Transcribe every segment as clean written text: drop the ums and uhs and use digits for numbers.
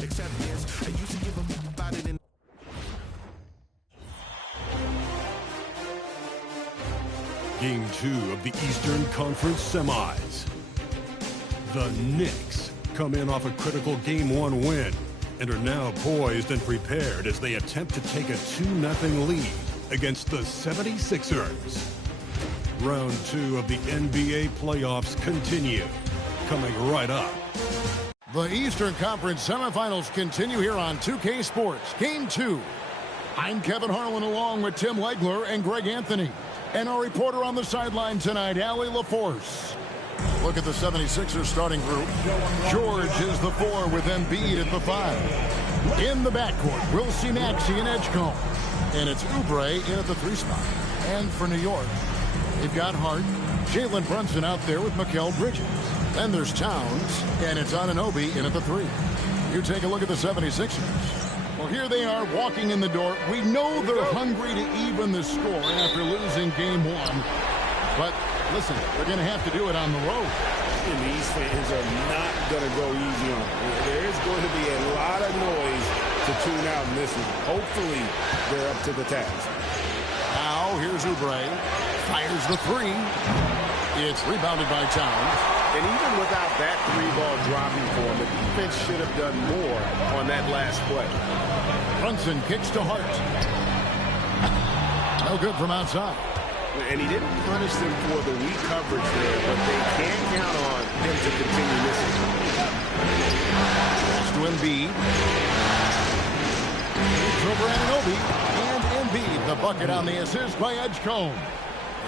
Except this, I used to give a about it in. Game 2 of the Eastern Conference Semis. The Knicks come in off a critical Game 1 win and are now poised and prepared as they attempt to take a 2-0 lead against the 76ers. Round 2 of the NBA playoffs continue, coming right up. The Eastern Conference semifinals continue here on 2K Sports. Game 2. I'm Kevin Harlan along with Tim Legler and Greg Anthony. And our reporter on the sideline tonight, Allie LaForce. Look at the 76ers starting group. George is the 4 with Embiid at the 5. In the backcourt, we'll see Maxey and Edgecombe. And it's Oubre in at the 3 spot. And for New York, they've got Hart, Jalen Brunson out there with Mikal Bridges. Then there's Towns, and it's Anunoby in at the 3. You take a look at the 76ers. Well, here they are walking in the door. We know they're hungry to even the score after losing Game 1. But listen, they're going to have to do it on the road. And these fans are not going to go easy on them. There is going to be a lot of noise to tune out in this one. Hopefully, they're up to the task. Now, here's Oubre. Fires the 3. It's rebounded by Towns. And even without that 3-ball dropping for him, the defense should have done more on that last play. Brunson kicks to Hart. No good from outside. And he didn't punish them for the weak coverage there, but they can't count on him to continue missing. Pass to Embiid. It's over Anunoby. And Embiid, the bucket on the assist by Edgecombe.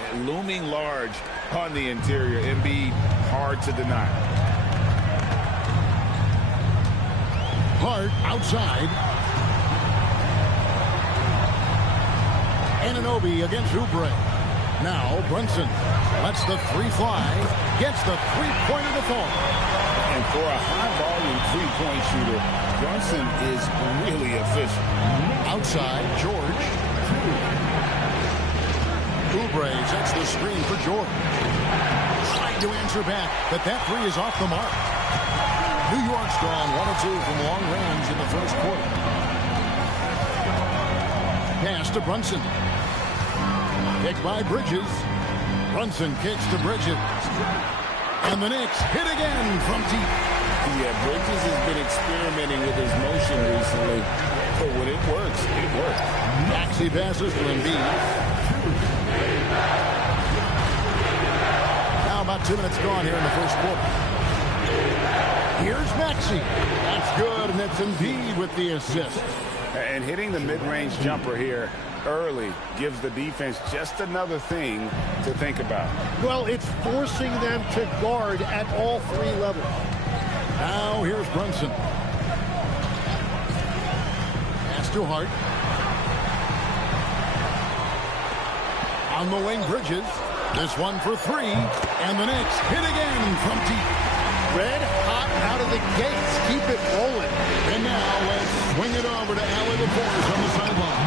And looming large on the interior. Embiid, hard to deny. Hart outside. Anunoby against Oubre. Now Brunson lets the 3 fly. Gets the 3-pointer to fall. And for a high-volume 3-point shooter, Brunson is really efficient. Outside, George. Oubre sets the screen for George. Trying to answer back, but that 3 is off the mark. New York's gone 1-2 from long range in the first quarter. Pass to Brunson. Kicked by Bridges. Brunson kicks to Bridges. And the Knicks hit again from deep. Yeah, Bridges has been experimenting with his motion recently. But when it works, it works. Maxey passes to Embiid. Now about 2 minutes gone here in the first quarter. Here's Maxey. That's good, and it's Embiid with the assist. And hitting the mid-range jumper here early gives the defense just another thing to think about. Well, it's forcing them to guard at all 3 levels. Now here's Brunson. Pass to Hart. On the wing, Bridges. This one for 3. And the Knicks hit again from deep. Red hot out of the gates. Keep it rolling. And now let's swing it over to Allie LaForce on the sideline.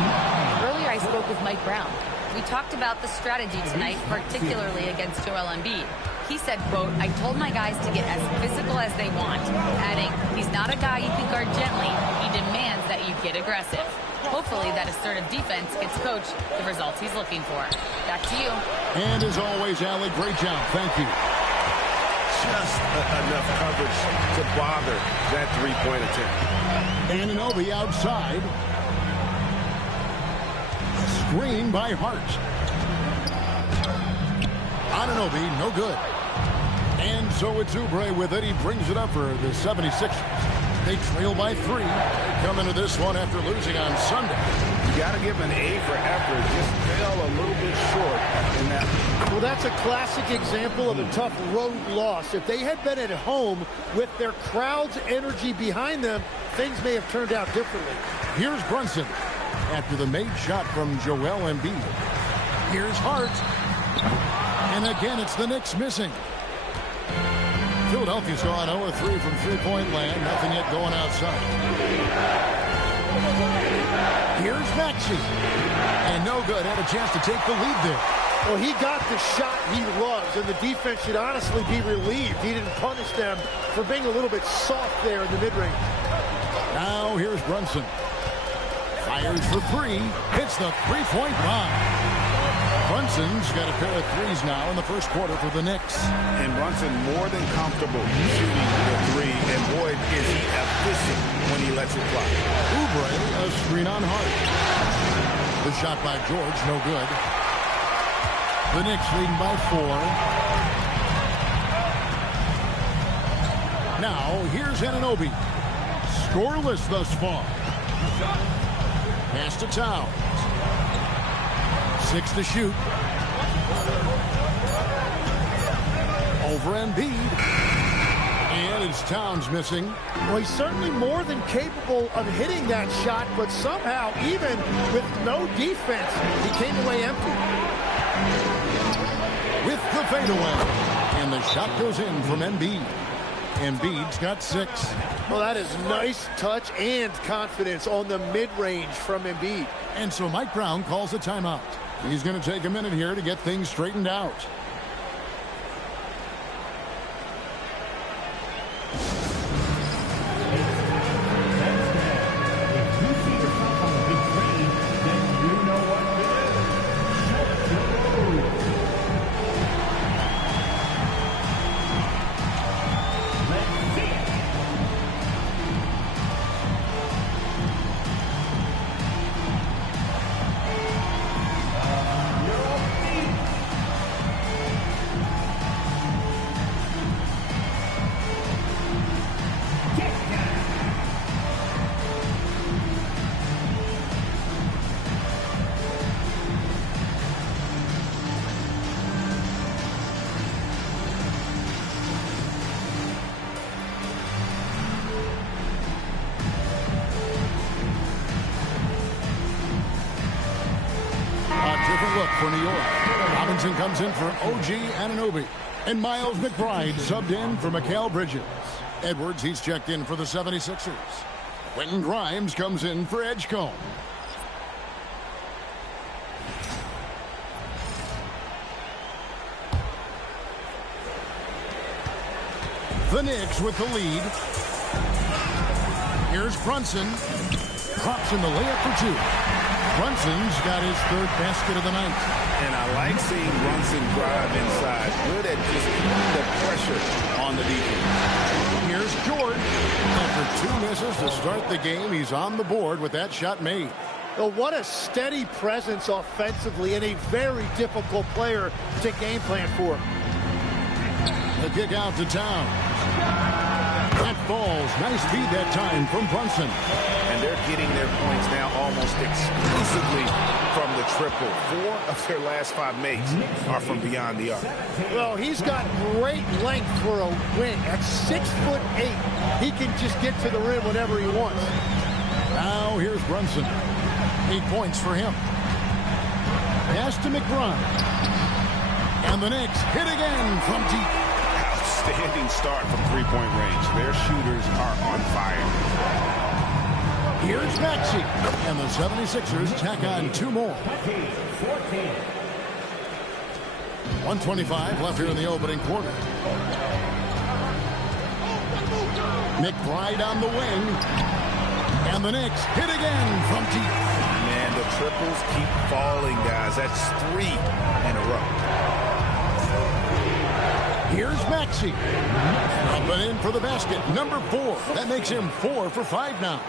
Earlier I spoke with Mike Brown. We talked about the strategy tonight, particularly against Joel Embiid. He said, quote, "I told my guys to get as physical as they want," adding, "He's not a guy you can guard gently. He demands that you get aggressive." Hopefully that assertive defense gets Coach the results he's looking for. Back to you. And as always, Allie, great job. Thank you. Just enough coverage to bother that 3-point attempt. Anunoby outside. Screen by Hart. Anunoby, no good. And so it's Oubre with it. He brings it up for the 76ers. They trail by 3. They come into this one after losing on Sunday. You got to give an A for effort. Just fell a little bit short in that. Well, that's a classic example of a tough road loss. If they had been at home with their crowd's energy behind them, things may have turned out differently. Here's Brunson after the made shot from Joel Embiid. Here's Hart. And again, it's the Knicks missing. Philadelphia's gone 0-3 from three-point land. Nothing yet going outside. Here's Maxey. And no good. Had a chance to take the lead there. Well, he got the shot he loves, and the defense should honestly be relieved. He didn't punish them for being a little bit soft there in the mid-range. Brunson. Fires for three. Hits the three-point bomb. Brunson's got a pair of threes now in the first quarter for the Knicks. And Brunson more than comfortable shooting the three. And boy, is he efficient when he lets it fly. Oubre, a screen on Hart. The shot by George, no good. The Knicks leading by 4. Now, here's Anunoby. Scoreless thus far. Pass to Towns. 6 to shoot. Over Embiid. And it's Towns missing. Well, he's certainly more than capable of hitting that shot, but somehow, even with no defense, he came away empty. With the fadeaway. And the shot goes in from Embiid. Embiid's got 6. Well, that is nice touch and confidence on the mid-range from Embiid. And so Mike Brown calls a timeout. He's going to take a minute here to get things straightened out. Look for New York. Robinson comes in for OG Anunoby. And Miles McBride subbed in for Mikal Bridges. Edwards, he's checked in for the 76ers. Quentin Grimes comes in for Edgecombe. The Knicks with the lead. Here's Brunson. Drops in the layup for 2. Brunson's got his 3rd basket of the night. And I like seeing Brunson drive inside. Good at just keeping the pressure on the defense. Here's George. After 2 misses to start the game, he's on the board with that shot made. Well, what a steady presence offensively and a very difficult player to game plan for. The kick out to Towns. That falls. Nice feed that time from Brunson. And they're getting their points now almost exclusively from the triple. 4 of their last 5 makes are from beyond the arc. Well, he's got great length for a wing. At 6'8", he can just get to the rim whenever he wants. Now here's Brunson. 8 points for him. Pass to McBride. And the Knicks hit again from deep. Outstanding start from three-point range. Their shooters are on fire. Here's Maxey. And the 76ers tack on 2 more. 1:25 left here in the opening quarter. McBride on the wing. And the Knicks hit again from deep. Man, the triples keep falling, guys. That's 3 in a row. Here's Maxey. Up and in for the basket. Number 4. That makes him 4 for 5 now.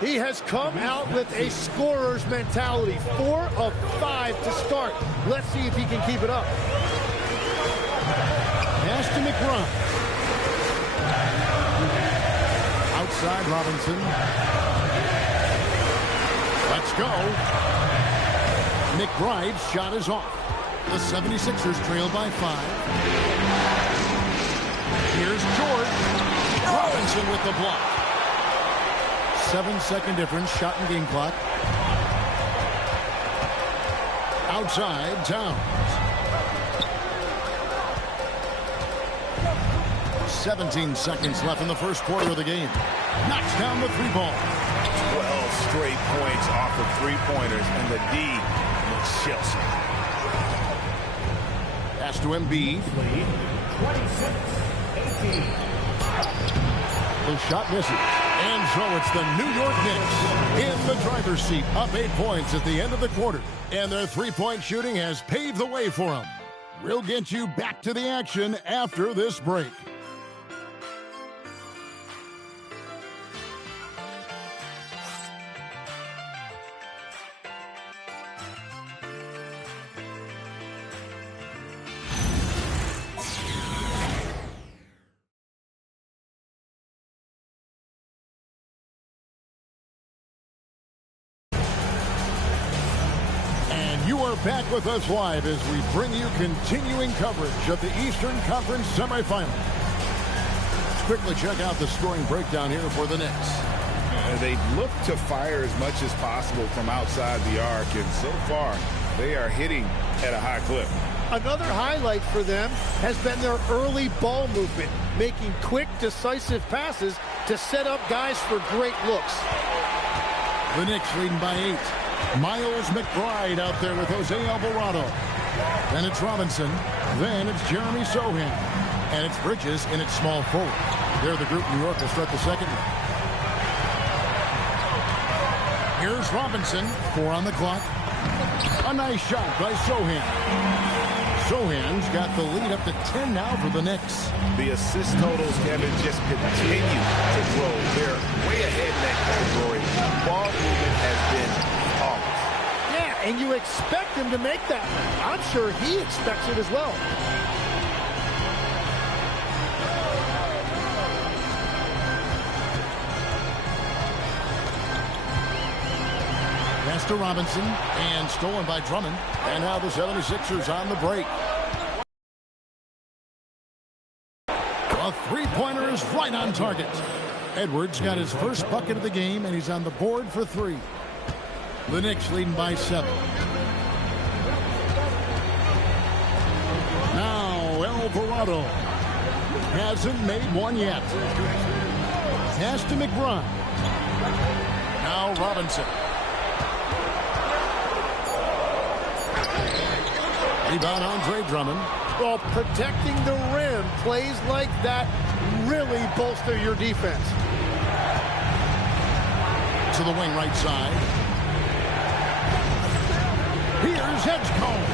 He has come out with a scorer's mentality. 4 of 5 to start. Let's see if he can keep it up. Pass to McBride. Outside Robinson. Let's go. McBride's shot is off. The 76ers trail by 5. Here's George. Robinson with the block. 7-second difference, shot and game clock. Outside, Towns. 17 seconds left in the first quarter of the game. Knocks down the 3 ball. 12 straight points off of 3-pointers, and the D looks Chelsea. Pass to Embiid. The shot misses. And so it's the New York Knicks in the driver's seat, up 8 points at the end of the quarter. And their three-point shooting has paved the way for them. We'll get you back to the action after this break. You are back with us live as we bring you continuing coverage of the Eastern Conference semifinals. Let's quickly check out the scoring breakdown here for the Knicks. They look to fire as much as possible from outside the arc, and so far they are hitting at a high clip. Another highlight for them has been their early ball movement, making quick, decisive passes to set up guys for great looks. The Knicks leading by 8. Miles McBride out there with Jose Alvarado. Then it's Robinson. Then it's Jeremy Sohan. And it's Bridges in its small forward. There the group New York will start the second one. Here's Robinson. 4 on the clock. A nice shot by Sohan. Sohan's got the lead up to 10 now for the Knicks. The assist totals, Kevin, just continue to grow. They're way ahead in that category. Ball movement has been yeah, and you expect him to make that. I'm sure he expects it as well. Pass to Robinson, and stolen by Drummond. And now the 76ers on the break. A three-pointer is right on target. Edwards got his first bucket of the game, and he's on the board for 3. The Knicks leading by 7. Now Alvarado hasn't made one yet. Pass to McBride. Now Robinson. Rebound Andre Drummond. Well, protecting the rim, plays like that really bolster your defense. To the wing right side. Here's Edgecombe.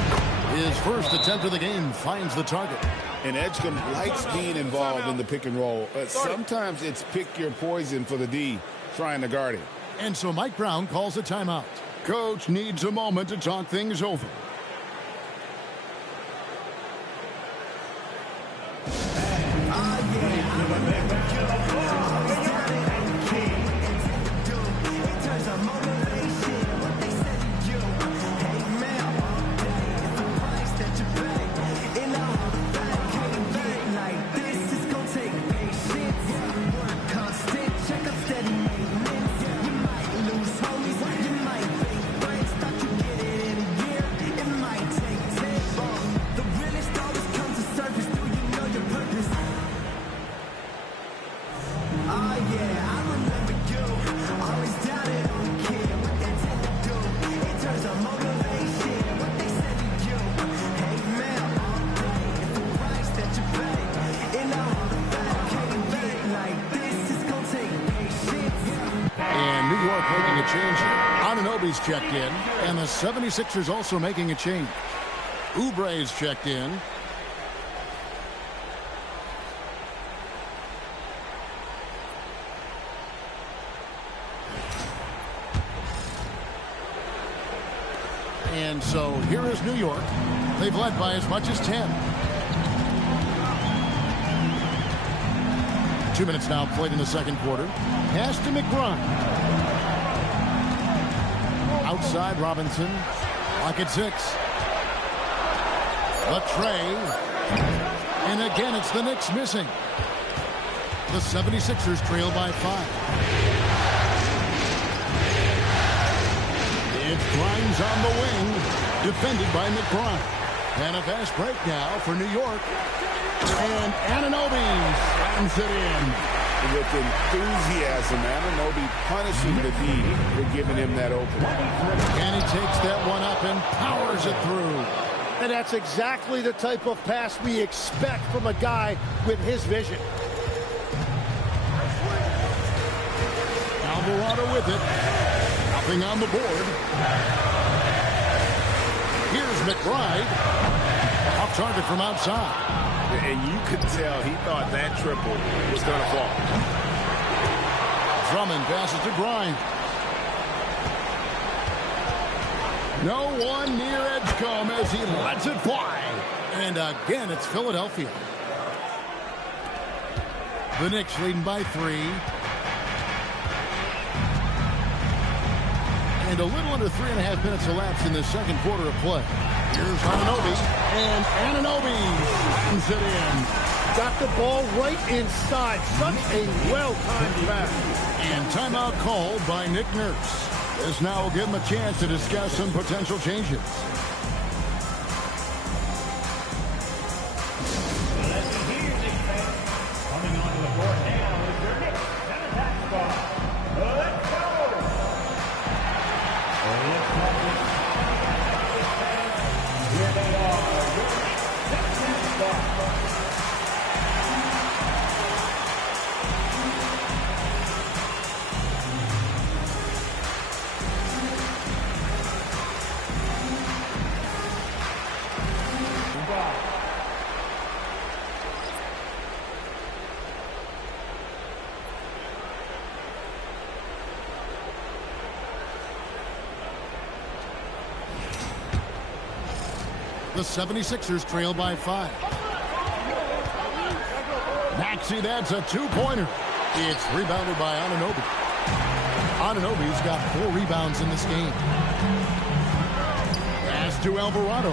His first attempt of the game finds the target. And Edgecombe likes being involved in the pick and roll. Sometimes it's pick your poison for the D, trying to guard it. And so Mike Brown calls a timeout. Coach needs a moment to talk things over. Checked in, and the 76ers also making a change. Oubre's checked in. And so here is New York. They've led by as much as 10. 2 minutes now played in the second quarter. Pass to McBride. Outside Robinson. Lock at 6. The tray. And again, it's the Knicks missing. The 76ers trail by 5. It's Grimes on the wing. Defended by McBride. And a fast break now for New York. And Anunoby slams it in. With enthusiasm, Anunoby punishing the D for giving him that opening. And he takes that one up and powers it through. And that's exactly the type of pass we expect from a guy with his vision. Alvarado with it. Nothing on the board. Here's McBride. Off target from outside. And you could tell he thought that triple was going to fall. Drummond passes to Grimes. No one near Edgecombe as he lets it fly. And again, it's Philadelphia. The Knicks leading by 3. And a little under 3.5 minutes elapsed in the second quarter of play. Here's Anunoby. And Anunoby slams it in. Got the ball right inside. Such a well-timed pass. And timeout called by Nick Nurse. This now will give him a chance to discuss some potential changes. Coming onto the court now is your Knicks center-back squad. Let's go! Here they are, your Knicks center-back squad. The 76ers trail by 5. Maxey, that's a two-pointer. It's rebounded by Anunoby. Anunoby's got 4 rebounds in this game. Pass to Alvarado.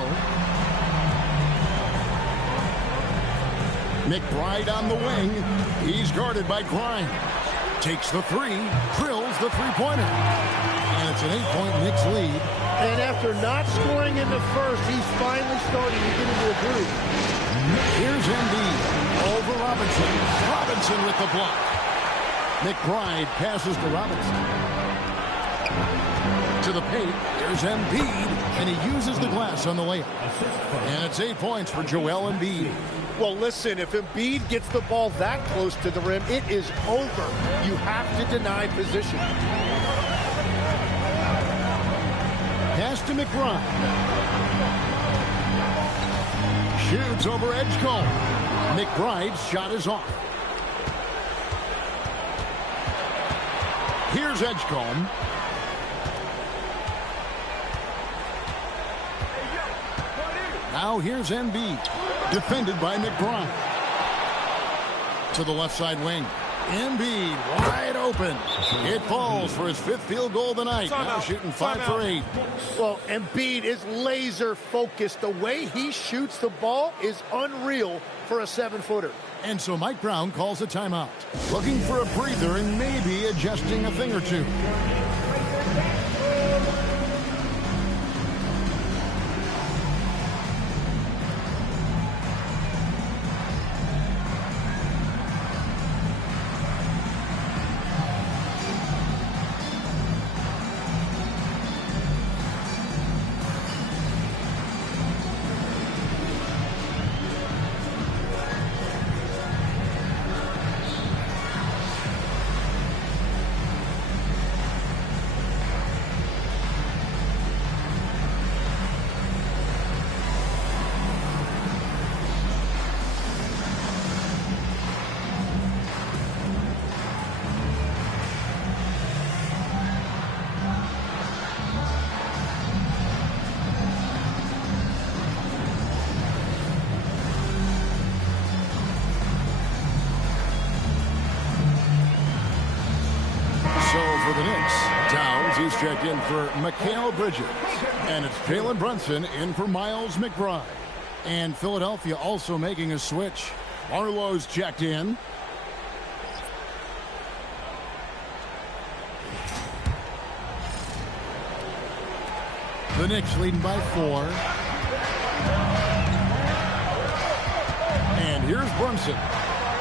McBride on the wing. He's guarded by Grimes. Takes the 3, drills the three-pointer. And it's an 8-point Knicks lead. And after not scoring in the first, he's finally starting to get into a groove. Here's Embiid over Robinson. Robinson with the block. McBride passes to Robinson. To the paint. There's Embiid, and he uses the glass on the layup. And it's 8 points for Joel Embiid. Well, listen, if Embiid gets the ball that close to the rim, it is over. You have to deny position. Pass to McBride. Shoots over Edgecombe. McBride's shot is off. Here's Edgecombe. Now here's Embiid. Defended by McBride. To the left side wing. Embiid wide open. It falls for his 5th field goal of the night. Now shooting 5 for 8. Well, Embiid is laser focused. The way he shoots the ball is unreal for a 7-footer. And so Mike Brown calls a timeout. Looking for a breather and maybe adjusting a thing or two. For the Knicks, Towns, he's checked in for Mikal Bridges. And it's Jalen Brunson in for Miles McBride. And Philadelphia also making a switch. Barlow's checked in. The Knicks leading by 4. And here's Brunson.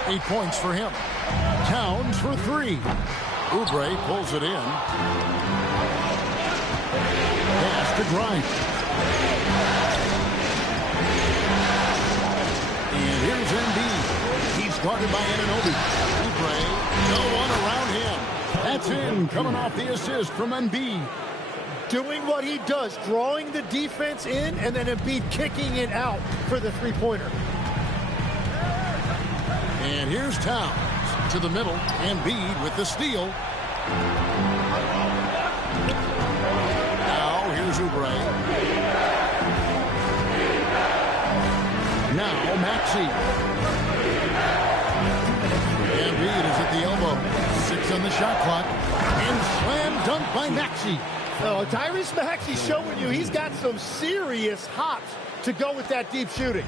8 points for him. Towns for 3. Oubre pulls it in. Pass to Grimes. And here's Embiid. He's guarded by Anunoby. Oubre, no one around him. That's in, coming off the assist from Embiid. Doing what he does, drawing the defense in, and then Embiid kicking it out for the three-pointer. And here's Towns to the middle. Embiid with the steal. Now here's Oubre. Now Maxey. Embiid is at the elbow. 6 on the shot clock. And slam dunk by Maxey. Oh, Tyrese Maxey showing you he's got some serious hops to go with that deep shooting.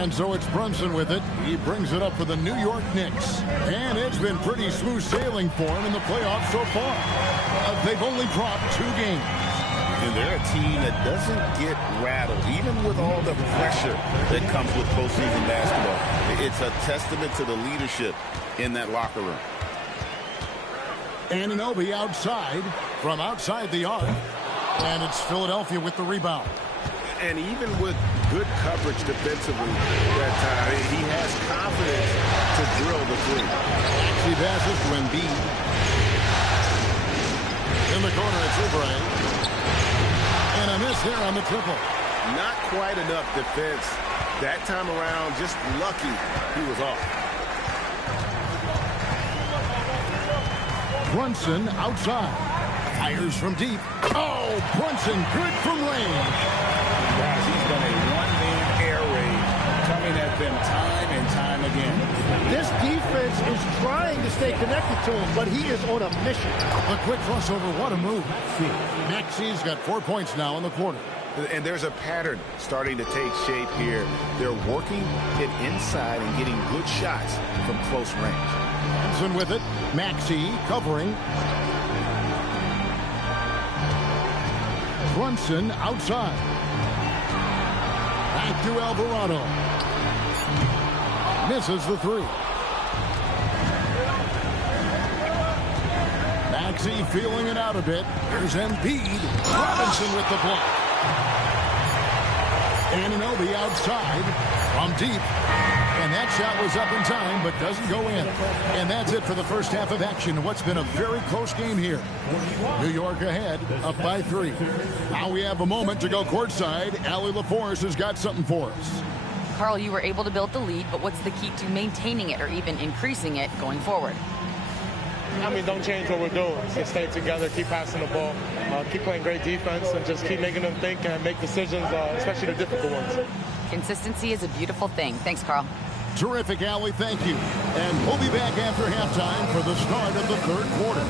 And so it's Brunson with it. He brings it up for the New York Knicks. And it's been pretty smooth sailing for him in the playoffs so far. They've only dropped 2 games. And they're a team that doesn't get rattled, even with all the pressure that comes with postseason basketball. It's a testament to the leadership in that locker room. Anunoby outside, from outside the arc. And it's Philadelphia with the rebound. And even with good coverage defensively that time, he has confidence to drill the three. He passes to Embiid. In the corner, it's Oubre. And a miss there on the triple. Not quite enough defense. That time around, just lucky he was off. Brunson outside. Fires from deep. Oh, Brunson good from range. Guys, he's done a one-man air raid, coming at them time and time again. This defense is trying to stay connected to him, but he is on a mission. A quick crossover, what a move. Maxey's got 4 points now in the quarter. And there's a pattern starting to take shape here. They're working it inside and getting good shots from close range. Brunson with it. Maxey covering. Brunson outside. Back to Alvarado. Misses the 3. Maxey feeling it out a bit. Here's Embiid. Robinson with the block. Anunoby outside from deep. And that shot was up in time, but doesn't go in. And that's it for the first half of action. What's been a very close game here. New York ahead, up by 3. Now we have a moment to go courtside. Allie LaForce has got something for us. Carl, you were able to build the lead, but what's the key to maintaining it or even increasing it going forward? I mean, don't change what we're doing. Just stay together, keep passing the ball, keep playing great defense, and just keep making them think and make decisions, especially the difficult ones. Consistency is a beautiful thing. Thanks, Carl. Terrific, Allie. Thank you. And we'll be back after halftime for the start of the 3rd quarter.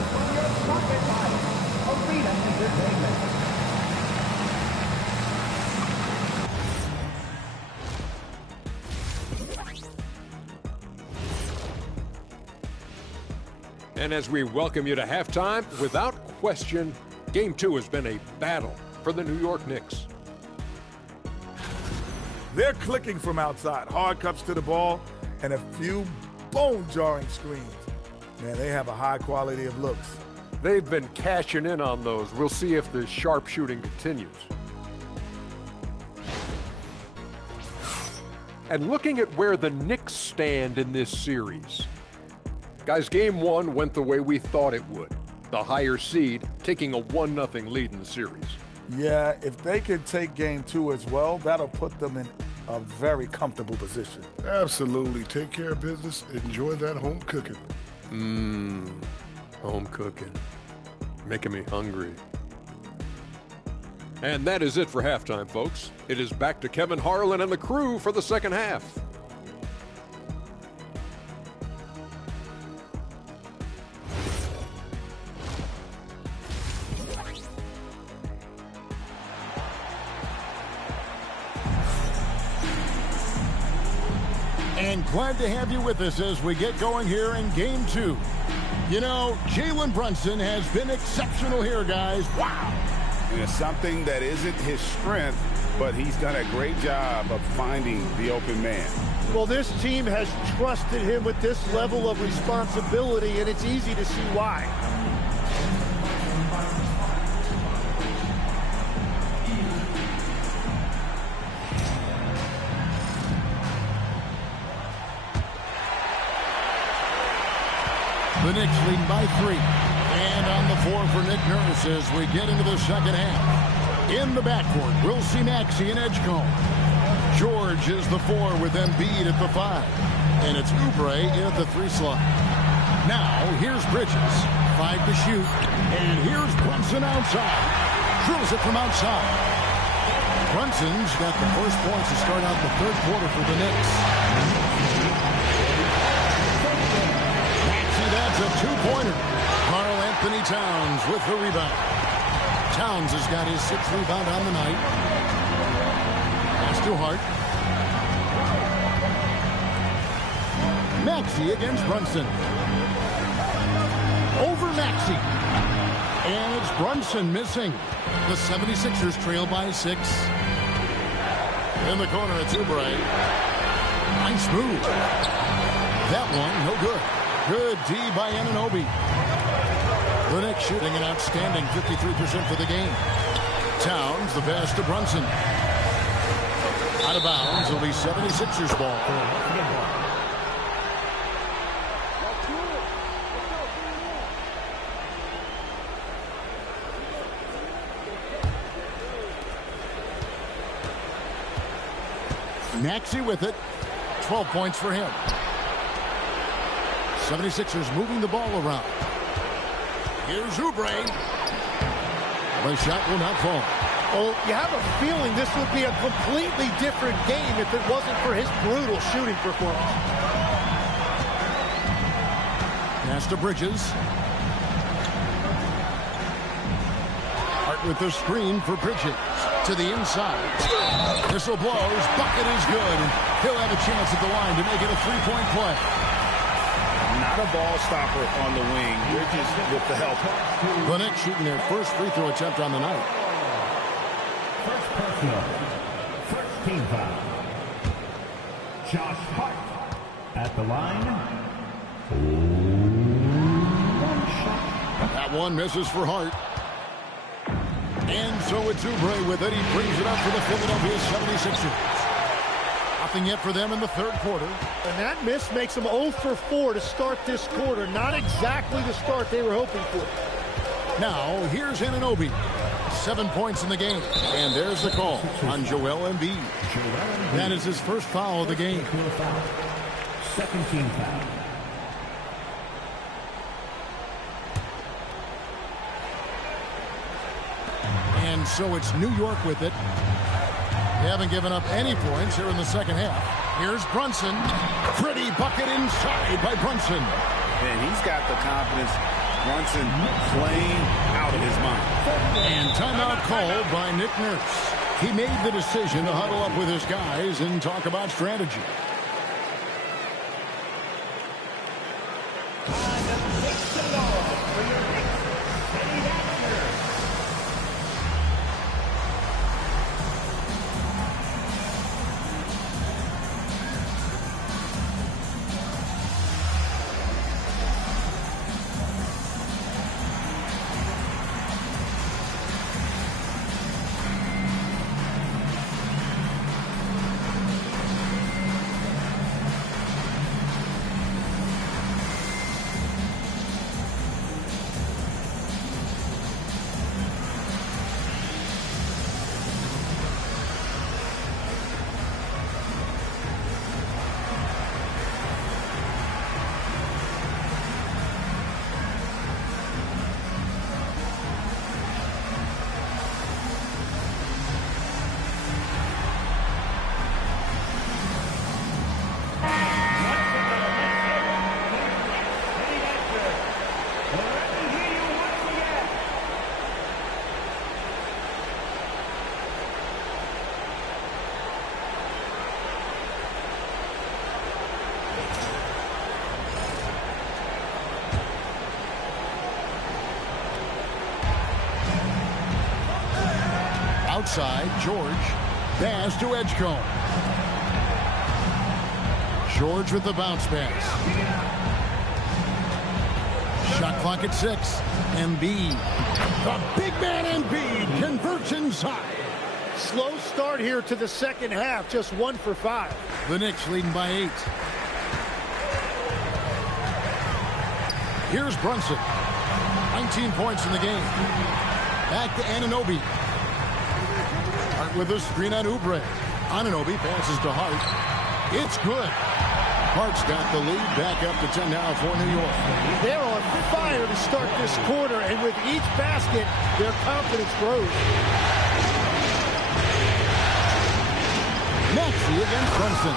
And as we welcome you to halftime, without question, Game 2 has been a battle for the New York Knicks. They're clicking from outside. Hard cuts to the ball and a few bone-jarring screens. Man, they have a high quality of looks. They've been cashing in on those. We'll see if the sharp shooting continues. And looking at where the Knicks stand in this series. Guys, Game 1 went the way we thought it would. The higher seed taking a 1-0 lead in the series. Yeah, if they can take Game 2 as well, that'll put them in a very comfortable position. Absolutely. Take care of business. Enjoy that home cooking. Home cooking. Making me hungry. And that is it for halftime, folks. It is back to Kevin Harlan and the crew for the second half. And glad to have you with us as we get going here in Game 2. You know, Jalen Brunson has been exceptional here, guys. Wow. And it's something that isn't his strength, but he's done a great job of finding the open man. Well, this team has trusted him with this level of responsibility, and it's easy to see why. The Knicks lead by 3. 4 for Nick Nurse as we get into the second half. In the backcourt, we'll see Maxey and Edgecombe. George is the 4 with Embiid at the 5. And it's Oubre in at the 3 slot. Now, here's Bridges. 5 to shoot. And here's Brunson outside. Drills it from outside. Brunson's got the first points to start out the third quarter for the Knicks. Maxey, that's a 2-pointer. Karl Anthony Towns with the rebound. Towns has got his 6th rebound on the night. That's to Hart. Maxey against Brunson. Over Maxey. And it's Brunson missing. The 76ers trail by 6. In the corner, it's Oubre. Nice move. That one, no good. Good D by Anunoby. The Knicks shooting an outstanding 53% for the game. Towns, the pass to Brunson. Out of bounds, it'll be 76ers ball. Maxey with it. 12 points for him. 76ers moving the ball around. Here's Oubre. The shot will not fall. Well, you have a feeling this would be a completely different game if it wasn't for his brutal shooting performance. Pass to Bridges. Hart with the screen for Bridges. To the inside. Whistle blows. Bucket is good. He'll have a chance at the line to make it a 3-point play. Not a ball stopper on the wing. Bridges with the help. The Knicks shooting their first free throw attempt on the night. First personal. First team foul. Josh Hart at the line. One shot. That one misses for Hart. And so it's Oubre with it. He brings it up for the Philadelphia 76ers. Nothing yet for them in the third quarter. And that miss makes them 0 for 4 to start this quarter. Not exactly the start they were hoping for. Now, here's Anunoby. 7 points in the game. And there's the call on Joel Embiid. That is his first foul of the game. Second team foul. And so it's New York with it. They haven't given up any points here in the second half. Here's Brunson. Pretty bucket inside by Brunson. And he's got the confidence. Brunson playing out of his mind. And timeout called by Nick Nurse. He made the decision to huddle up with his guys and talk about strategy. Outside, George. Pass to Edgecombe. George with the bounce pass. Shot clock at 6. Embiid. The big man Embiid converts inside. Slow start here to the second half. Just 1 for 5. The Knicks leading by 8. Here's Brunson. 19 points in the game. Back to Anunoby. Hart with a screen on Oubre. Anunoby passes to Hart. It's good. Hart's got the lead. Back up to 10 now for New York. They're on fire to start this quarter, and with each basket, their confidence grows. Maxey against Brunson.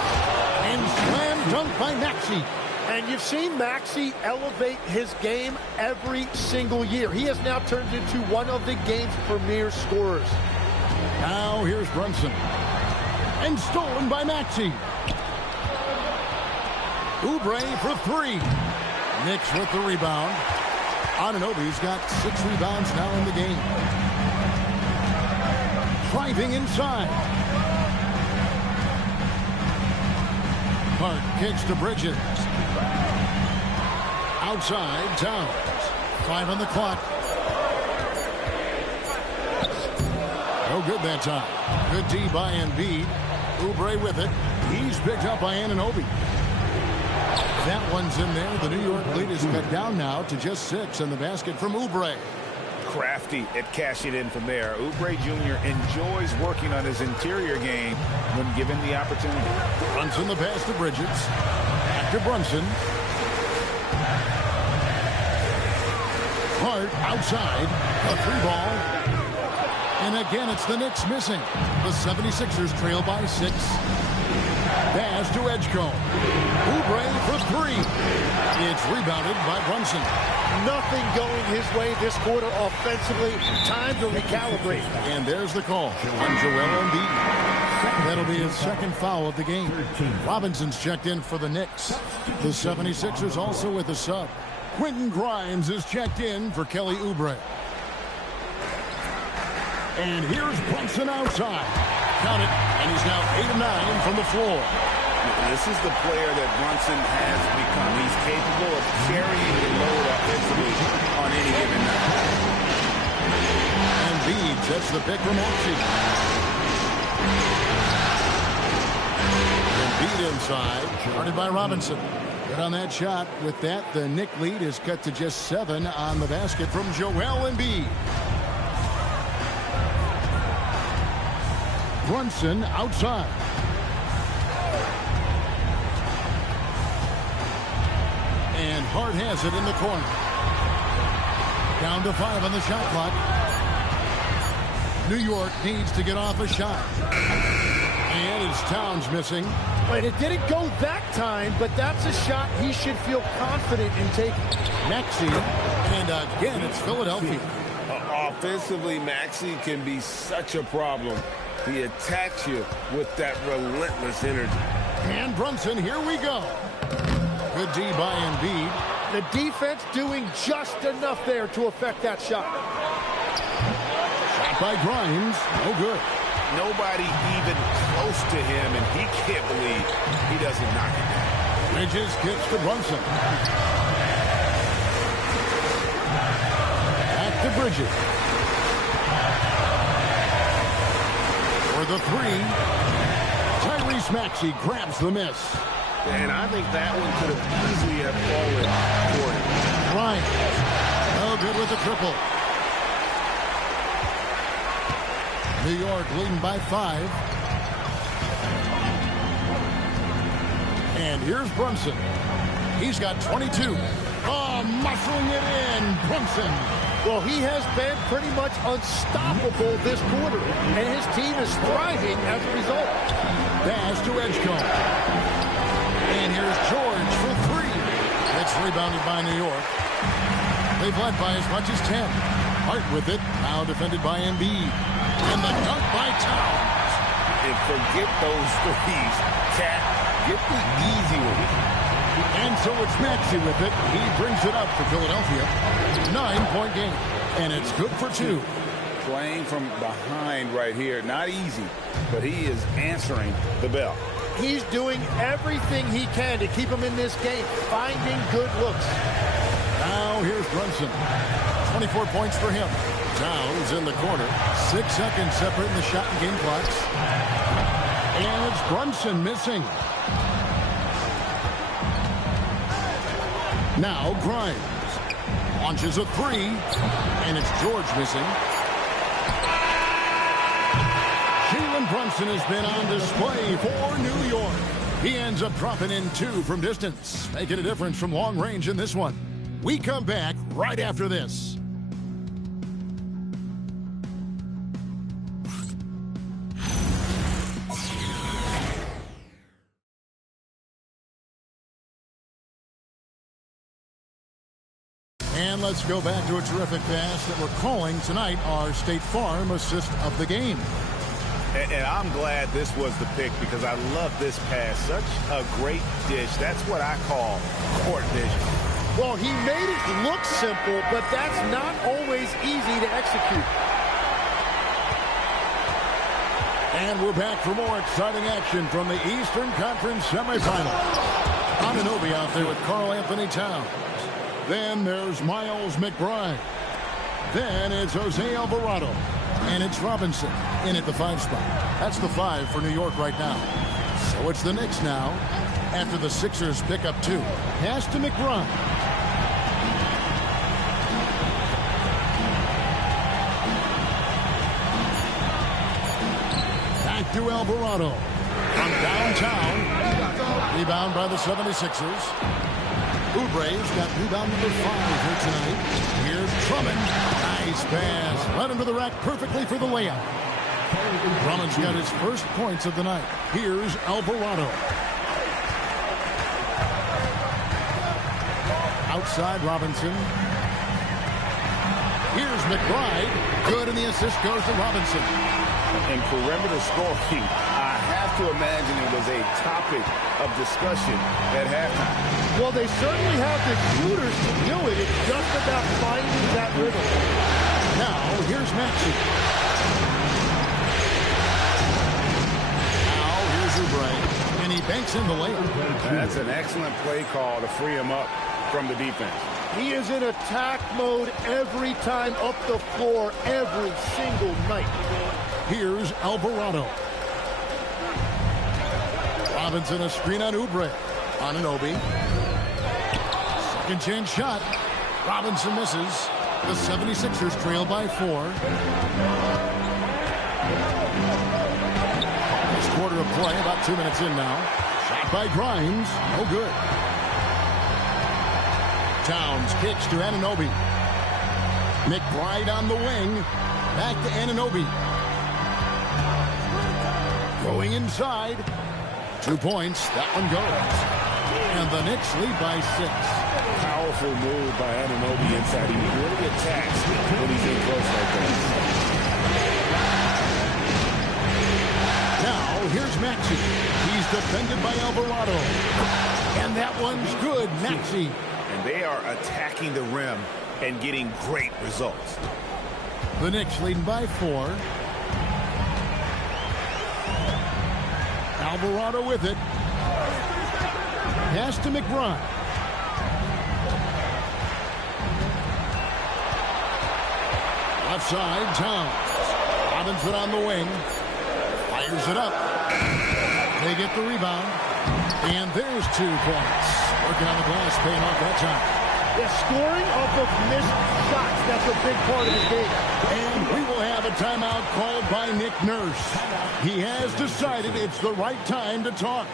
And slam dunk by Maxey. And you've seen Maxey elevate his game every single year. He has now turned into one of the game's premier scorers. Now here's Brunson. And stolen by Maxey. Oubre for three. Knicks with the rebound. Anunoby's got 6 rebounds now in the game. Driving inside. Hart kicks to Bridges. Outside, Towns. 5 on the clock. No good that time. Good D by Embiid. Oubre with it. He's picked up by Anunoby. That one's in there. The New York lead is cut down now to just 6, and the basket from Oubre. Crafty at cashing in from there. Oubre Jr. enjoys working on his interior game when given the opportunity. Brunson the pass to Bridges. Back to Brunson. Hart outside. A 3-ball. And again, it's the Knicks missing. The 76ers trail by 6. Pass to Edgecombe. Oubre for 3. It's rebounded by Brunson. Nothing going his way this quarter offensively. Time to recalibrate. And there's the call on Joel Embiid. That'll be his second foul of the game. Robinson's checked in for the Knicks. The 76ers also with a sub. Quentin Grimes is checked in for Kelly Oubre. And here's Brunson outside. Count it, and he's now 8 of 9 from the floor. This is the player that Brunson has become. He's capable of carrying the load offensively on any given night. Embiid sets the pick for Maxey. Embiid inside, guarded by Robinson. Good on that shot. With that, the Knick lead is cut to just 7 on the basket from Joel Embiid. Brunson outside. And Hart has it in the corner. Down to 5 on the shot clock. New York needs to get off a shot. And it's Towns missing. But it didn't go that time, but that's a shot he should feel confident in taking. Maxey. And again, it's Philadelphia. Offensively, Maxey can be such a problem. He attacks you with that relentless energy. And Brunson, here we go. Good D by Embiid. The defense doing just enough there to affect that shot. Shot by Grimes. No good. Nobody even close to him, and he can't believe he doesn't knock it down. Bridges gets to Brunson. Back to Bridges. For the 3. Tyrese Maxey grabs the miss. And I think that one could have easily have fallen for him. Grimes. No good with the triple. New York leading by 5. And here's Brunson. He's got 22. Oh, muscling it in. Brunson. Well, he has been pretty much unstoppable this quarter, and his team is thriving as a result. Pass to Edgecombe. And here's George for 3. It's rebounded by New York. They've led by as much as 10. Hart with it, now defended by Embiid. And the dunk by Towns. And forget those threes. Cat, get the easy one. And so it's Maxey with it. He brings it up for Philadelphia. 9-point game. And it's good for 2. Playing from behind right here. Not easy, but he is answering the bell. He's doing everything he can to keep him in this game, finding good looks. Now here's Brunson. 24 points for him. Towns in the corner. 6 seconds separating the shot and game clocks. And it's Brunson missing. Now Grimes. Launches a three, and it's George missing. Jalen Brunson has been on display for New York. He ends up dropping in 2 from distance, making a difference from long range in this one. We come back right after this. And let's go back to a terrific pass that we're calling tonight our State Farm assist of the game. And I'm glad this was the pick because I love this pass. Such a great dish. That's what I call court vision. Well, he made it look simple, but that's not always easy to execute. And we're back for more exciting action from the Eastern Conference semifinals. Anunoby out there with Karl Anthony Towns. Then there's Miles McBride. Then it's Jose Alvarado. And it's Robinson in at the 5 spot. That's the 5 for New York right now. So it's the Knicks now after the Sixers pick up 2. Pass to McBride. Back to Alvarado. From downtown. Rebound by the 76ers. Oubre's got rebound number 5 here tonight. Here's Drummond. Nice pass. Led him to the rack perfectly for the layup. Drummond's got his first points of the night. Here's Alvarado. Outside Robinson. Here's McBride. Good, and the assist goes to Robinson. And perimeter scoring, I have to imagine it was a topic of discussion at halftime. Well, they certainly have the shooters to do it. It's just about finding that rhythm. Now, here's Maxey. Now, here's Oubre. And he banks in the layup. That's an excellent play call to free him up from the defense. He is in attack mode every time up the floor, every single night. Here's Alvarado. Robinson a screen on Oubre. Anunoby. Second chance shot. Robinson misses. The 76ers trail by 4. This quarter of play, about 2 minutes in now. Shot by Grimes. No good. Towns kicks to Anunoby. McBride on the wing. Back to Anunoby. Going inside. 2 points. That one goes. And the Knicks lead by 6. Powerful move by Anunoby inside. He really attacks when he's in close like that. Now, here's Maxey. He's defended by Alvarado. And that one's good. Maxey. And they are attacking the rim and getting great results. The Knicks leading by 4. Alvarado with it. Pass to McBride. Left side, Towns. Robinson on the wing. Fires it up. They get the rebound. And there's 2 points. Working on the glass, paying off that time. The scoring off of missed shots, that's a big part of the game. And we will have a timeout called by Nick Nurse. He has decided it's the right time to talk.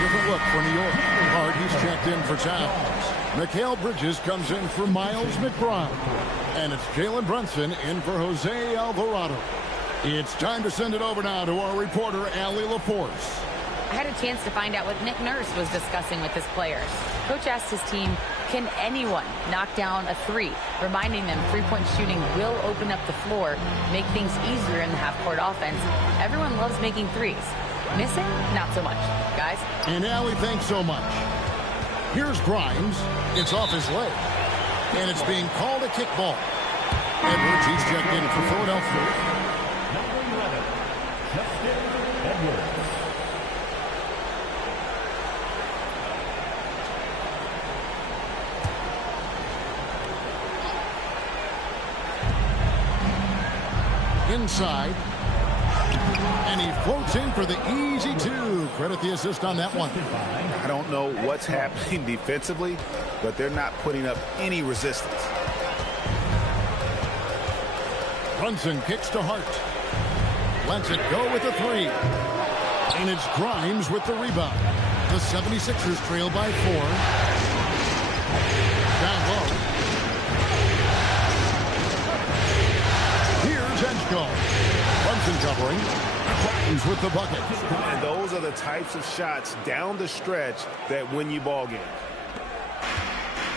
Different look for New York. Hard, he's checked in for Towns. Mikal Bridges comes in for Miles McBride. And it's Jalen Brunson in for Jose Alvarado. It's time to send it over now to our reporter, Allie LaForce. I had a chance to find out what Nick Nurse was discussing with his players. Coach asked his team, can anyone knock down a three? Reminding them three-point shooting will open up the floor, make things easier in the half-court offense. Everyone loves making threes. Missing? Not so much, guys. And Allie, thanks so much. Here's Grimes. It's off his leg. And it's being called a kickball. Edwards, he's checked in for Philadelphia. Number 11, Justin Edwards. Inside. And he floats in for the easy two. Credit the assist on that one. I don't know what's happening defensively, but they're not putting up any resistance. Brunson kicks to Hart. Lets it go with a three. And it's Grimes with the rebound. The 76ers trail by 4. Down low. Here's Edgecombe. Brunson covering. Grimes with the bucket. And those are the types of shots down the stretch that win you ball games.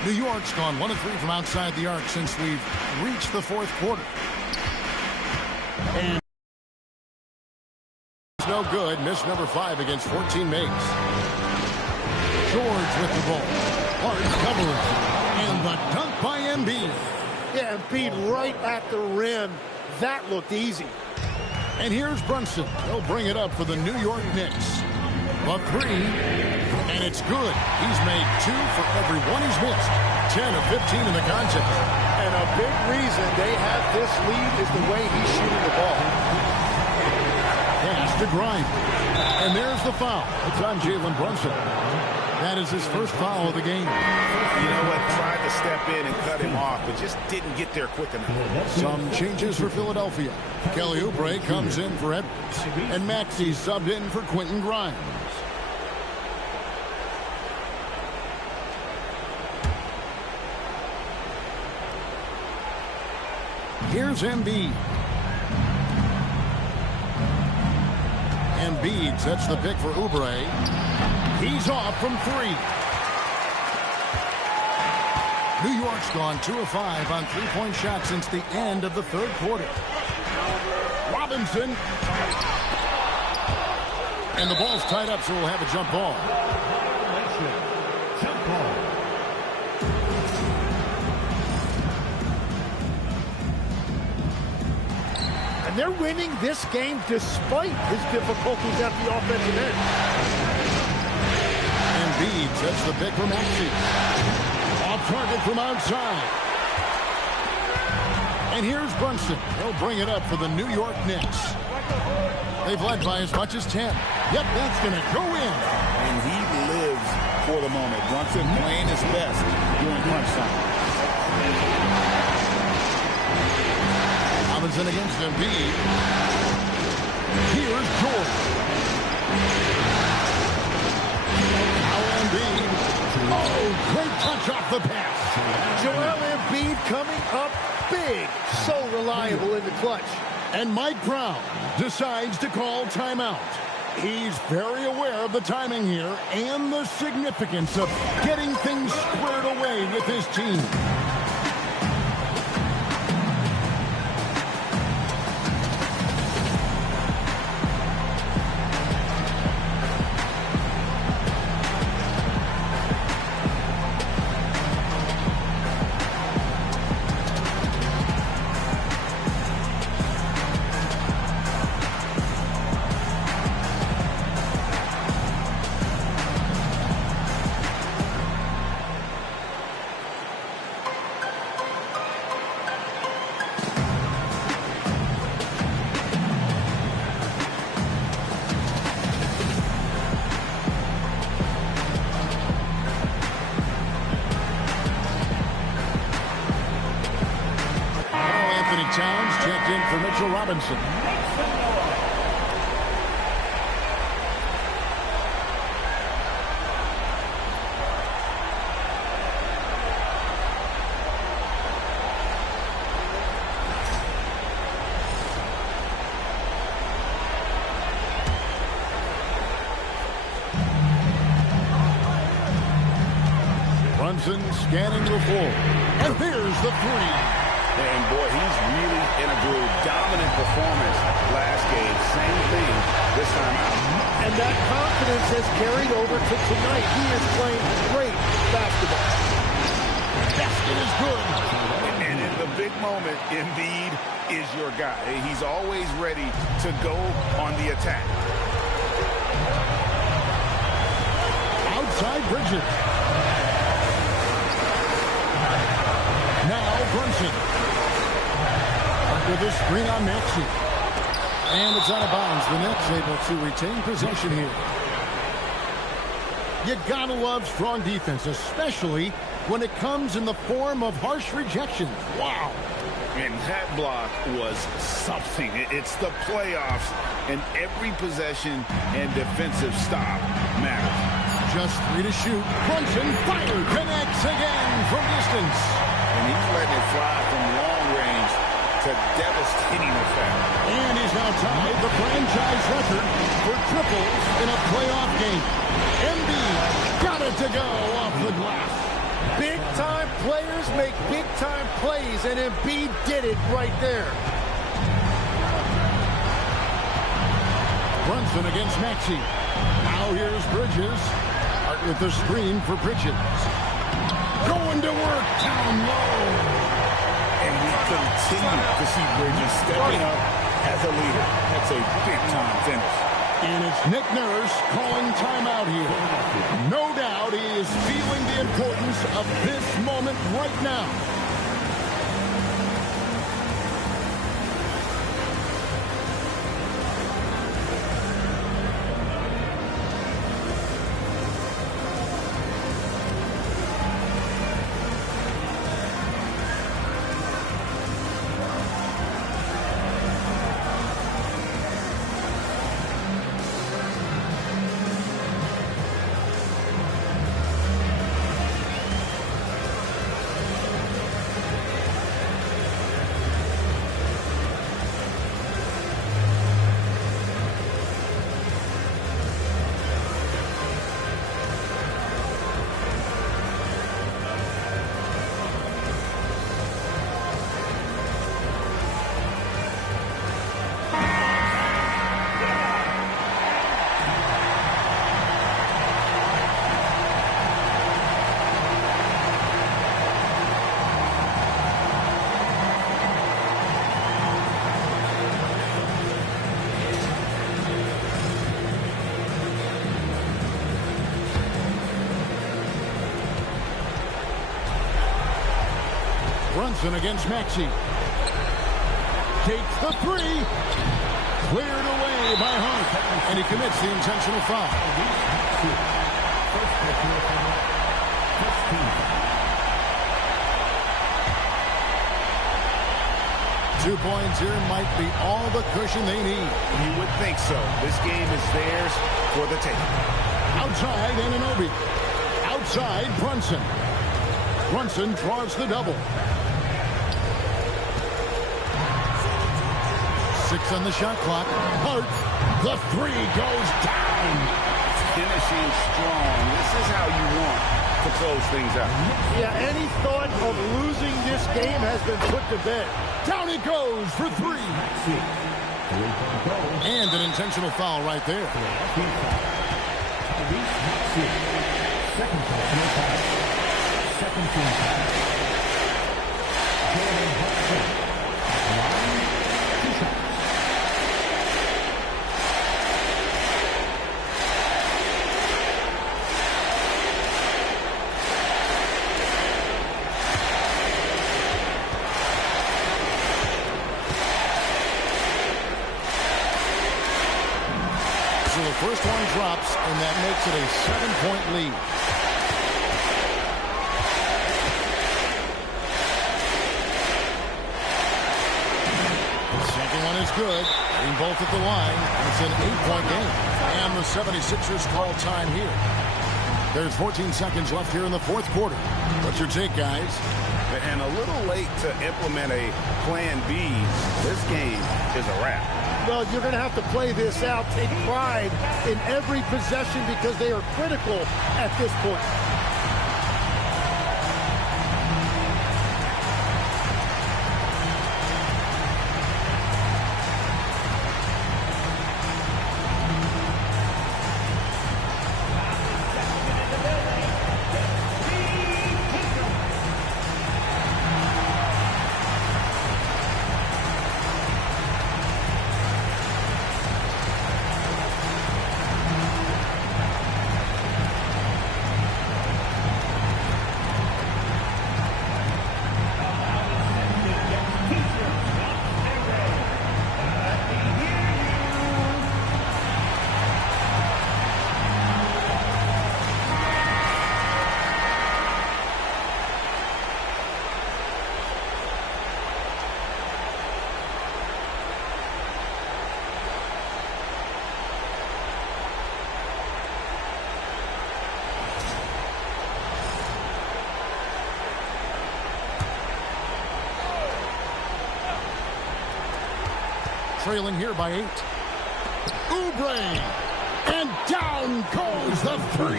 New York's gone 1 of 3 from outside the arc since we've reached the fourth quarter. And it's no good. Miss number 5 against 14 mates. George with the ball. Hart covers. And the dunk by Embiid. Yeah, Embiid right at the rim. That looked easy. And here's Brunson. He'll bring it up for the New York Knicks. A 3. And it's good. He's made 2 for every one he's missed. 10 of 15 in the contest. And a big reason they have this lead is the way he's shooting the ball. Pass to Grimes. And there's the foul. It's on Jalen Brunson. That is his first foul of the game. You know what? Tried to step in and cut him off, but just didn't get there quick enough. Some changes for Philadelphia. Kelly Oubre comes in for Edwards. And Maxey subbed in for Quentin Grimes. Here's Embiid. Embiid sets the pick for Oubre. He's off from 3. New York's gone 2 of 5 on three-point shots since the end of the third quarter. Robinson. And the ball's tied up, so we'll have a jump ball. Jump ball. And they're winning this game despite his difficulties at the offensive end. Embiid sets the pick for Maxey. Off target from outside. And here's Brunson. He'll bring it up for the New York Knicks. They've led by as much as 10. Yep, that's going to go in. And he lives for the moment. Brunson playing his best during crunch time. Robinson against Embiid. Here's George. Embiid. Oh, great touch off the pass. Joel Embiid coming up big. So reliable in the clutch. And Mike Brown decides to call timeout. He's very aware of the timing here and the significance of getting things squared away with his team. Towns checked in for Mitchell Robinson. Brunson scanning the floor. And there's the three. And, boy, he's really in a groove. Dominant performance last game. Same thing this time out. And that confidence has carried over to tonight. He is playing great basketball. Basket is good. And in the big moment, Embiid is your guy. He's always ready to go on the attack. Outside Bridges. Now Brunson. With a screen on Maxey. And it's out of bounds. The Knicks able to retain possession here. You gotta love strong defense, especially when it comes in the form of harsh rejections. Wow. And that block was something. It's the playoffs, and every possession and defensive stop matters. Just 3 to shoot. Brunson fire connects again from distance. And he's letting it fly from long range to devastating effect. And he's now tied the franchise record for triples in a playoff game. Embiid got it to go off the glass. Big-time players make big-time plays, and Embiid did it right there. Brunson against Maxey. Now here's Bridges. Hart with the screen for Bridges. Going to work down low. And we continue to see Bridges stepping up as a leader. That's a big-time finish. And it's Nick Nurse calling timeout here. No doubt he is feeling the importance of this moment right now. Brunson against Maxey. Takes the three. Cleared away by Hart. And he commits the intentional foul. 2 points here might be all the cushion they need. You would think so. This game is theirs for the taking. Outside Anunoby. Outside Brunson. Brunson draws the double. 6 on the shot clock. Hart. The three goes down. Finishing strong. This is how you want to close things out. Yeah, any thought of losing this game has been put to bed. Down it goes for 3. And an intentional foul right there. Second team foul. So the first one drops, and that makes it a 7-point lead. The second one is good. Getting both at the line. It's an 8-point game. And the 76ers call time here. There's 14 seconds left here in the fourth quarter. What's your take, guys? And a little late to implement a plan B. This game is a wrap. Well, you're going to have to play this out, take pride in every possession because they are critical at this point. trailing here by 8. Oubre, and down goes the 3.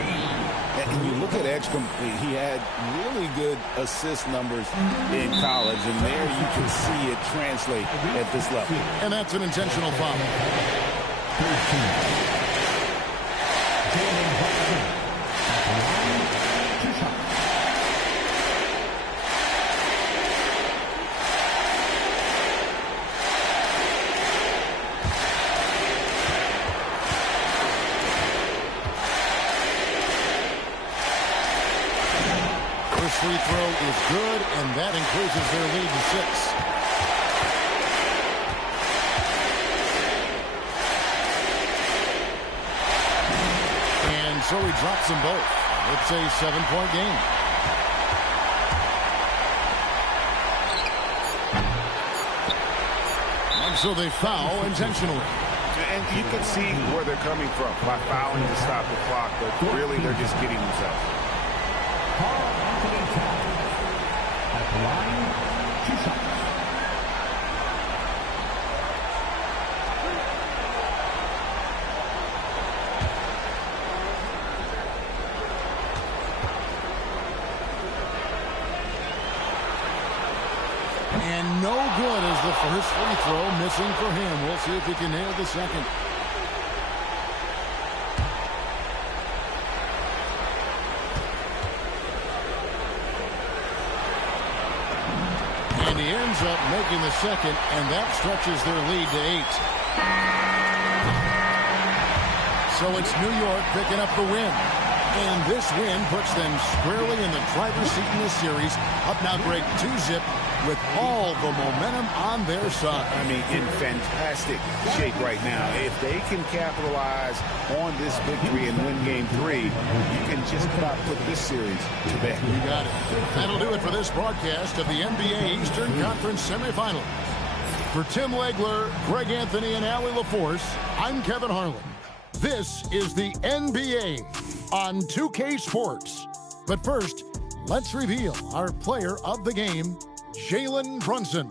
And you look at Ekstrom, he had really good assist numbers in college, and there you can see it translate at this level. And that's an intentional foul. First free throw is good, and that increases their lead to 6. And so he drops them both. It's a 7-point game. And so they foul intentionally. And you can see where they're coming from by fouling to stop the clock, but really they're just kidding themselves. At the line, 2 shots. And no good as the first free throw missing for him. We'll see if he can nail the second. And he ends up making the second, and that stretches their lead to 8. So it's New York picking up the win. And this win puts them squarely in the driver's seat in this series. Up now, Greg, 2-zip with all the momentum on their side. I mean, in fantastic shape right now. If they can capitalize on this victory and win Game 3, you can just about put this series to bed. You got it. That'll do it for this broadcast of the NBA Eastern Conference Semifinals. For Tim Legler, Greg Anthony, and Allie LaForce, I'm Kevin Harlan. This is the NBA on 2K Sports. But first, let's reveal our player of the game, Jalen Brunson.